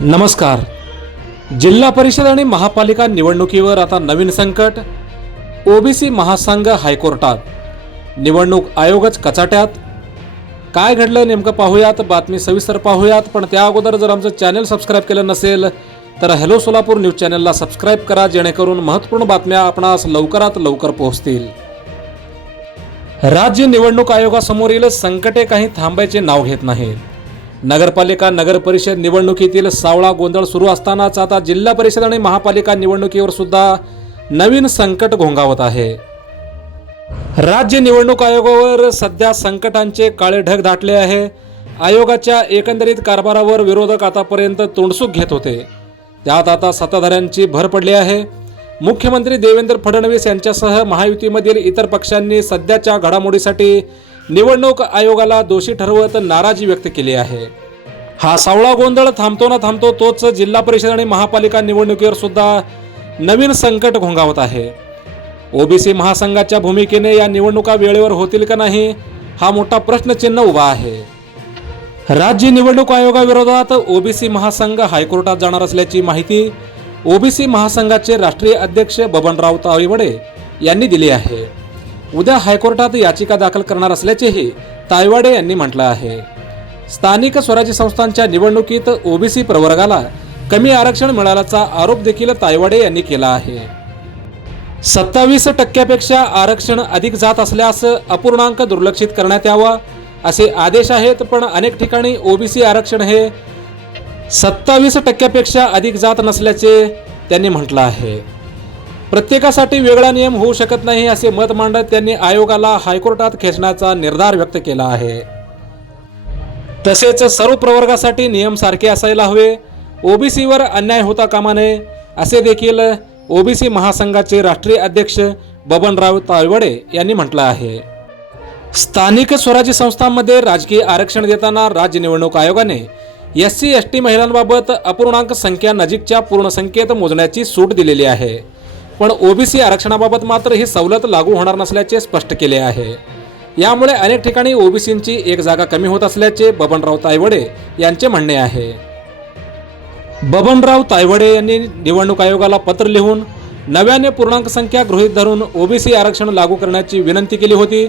नमस्कार. जिल्हा परिषद आणि महापालिका निवडणुकीवर आता नवीन संकट. ओबीसी महासंघ हायकोर्टात, निवडणूक आयोगच कचाट्यात. काय घडलं नेमकं पाहूयात. बातमी सविस्तर पाहूयात, पण त्या अगोदर जर आमचं चॅनल सबस्क्राईब केलं नसेल तर हॅलो सोलापूर न्यूज चॅनलला सबस्क्राईब करा, जेणेकरून महत्त्वपूर्ण बातम्या आपणास लवकरात लवकर पोहोचतील. राज्य निवडणूक आयोगासमोरील संकटे काही थांबायचे नाव घेत नाहीत. नगरपालिका नगर परिषद निवडणुकीतील सावळा गोंधळ सुरू असतानाच आता जिल्हा परिषद आणि महापालिका निवडणुकीवर सुद्धा नवीन संकट घोंगावत आहे. राज्य निवडणूक आयोगावर सध्या संकटांचे काळे ढग दाटले आहे. आयोगाच्या एकंदरीत कारभारावर विरोधक आतापर्यंत तोंडसुख घेत होते, त्यात आता सत्ताधाऱ्यांची भर पडली आहे. मुख्यमंत्री देवेंद्र फडणवीस यांच्यासह महायुतीमधील इतर पक्षांनी सध्याच्या घडामोडीसाठी निवडणूक आयोगाला दोषी ठरवत नाराजी व्यक्त केली आहे. हा सावळा गोंधळ थांबतो ना थांबतो तोच जिल्हा परिषद आणि महापालिका निवडणुकीवर सुद्धा नवीन संकट घोंगावत आहे. ओबीसी महासंघाच्या भूमिकेने या निवडणुका वेळेवर होतील का नाही, हा मोठा प्रश्नचिन्ह उभा आहे. राज्य निवडणूक आयोगाविरोधात ओबीसी महासंघ हायकोर्टात जाणार असल्याची माहिती ओबीसी महासंघाचे राष्ट्रीय अध्यक्ष बबनराव तायवाडे यांनी दिली आहे. उद्या हायकोर्टात याचिका दाखल करणार असल्याचेही तायवाडे यांनी म्हटलं आहे. स्थानिक स्वराज्य संस्थांच्या निवडणुकीत ओबीसी प्रवर्गाला कमी आरक्षण मिळाल्याचा आरोप देखील तायवाडे यांनी केला आहे. 27% आरक्षण अधिक जात असल्यास अपूर्णांक दुर्लक्षित करण्यात यावा असे आदेश आहेत, पण अनेक ठिकाणी ओबीसी आरक्षण हे 27% अधिक जात नसल्याचे त्यांनी म्हटलं आहे. प्रत्येकासाठी वेगळा नियम होऊ शकत नाही असे मत मांडत त्यांनी आयोगाला हायकोर्टात खेचण्याचा निर्धार व्यक्त केला आहे. तसेच सर्व प्रवर्गासाठी नियम सारखे असायला हवे, ओबीसीवर अन्याय होता कामा नये असे देखील ओबीसी महासंघाचे राष्ट्रीय अध्यक्ष बबनराव तायवाडे यांनी म्हटलं आहे. स्थानिक स्वराज्य संस्थांमध्ये राजकीय आरक्षण देताना राज्य निवडणूक आयोगाने SC ST महिलांबाबत अपूर्णांक संख्या नजीकच्या पूर्ण संख्येत मोजण्याची सूट दिलेली आहे, पण ओबीसी आरक्षणाबाबत मात्र ही सवलत लागू होणार नसल्याचे स्पष्ट केले आहे. यामुळे अनेक ठिकाणी ओबीसींची एक जागा कमी होत असल्याचे बबनराव तायवाडे यांचे म्हणणे आहे. बबनराव तायवाडे यांनी निवडणूक आयोगाला पत्र लिहून नव्याने पूर्णांक संख्या गृहीत धरून ओबीसी आरक्षण लागू करण्याची विनंती केली होती,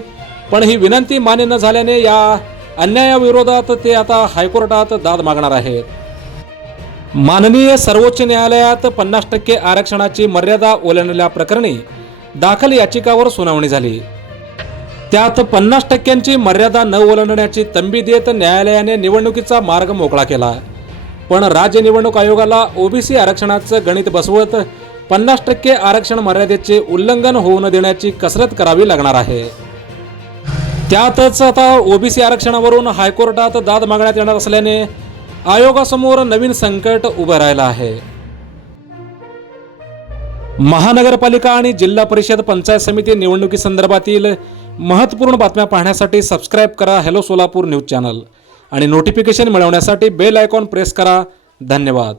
पण ही विनंती मान्य न झाल्याने या अन्यायाविरोधात ते आता हायकोर्टात दाद मागणार आहेत. माननीय सर्वोच्च न्यायालयात 50% आरक्षणाची मर्यादा ओलांडल्याप्रकरणी दाखल याचिकावर सुनावणी झाली. त्यात 50% मर्यादा न ओलांडण्याची तंबी देत न्यायालयाने निवडणुकीचा मार्ग मोकळा केला, पण राज्य निवडणूक आयोगाला ओबीसी आरक्षणाचं गणित बसवत 50% आरक्षण मर्यादेचे उल्लंघन होऊ न देण्याची कसरत करावी लागणार आहे. त्यातच आता ओबीसी आरक्षणावरून हायकोर्टात दाद मागण्यात येणार असल्याने आयोगासमोर नवीन संकट उभं राहिलं आहे. महानगरपालिका आणि जिल्हा परिषद पंचायत समिती निवडणुकीसंदर्भातील महत्त्वपूर्ण बातम्या पाहण्यासाठी सबस्क्राईब करा हॅलो सोलापूर न्यूज चॅनल आणि नोटिफिकेशन मिळवण्यासाठी बेल आयकॉन प्रेस करा. धन्यवाद.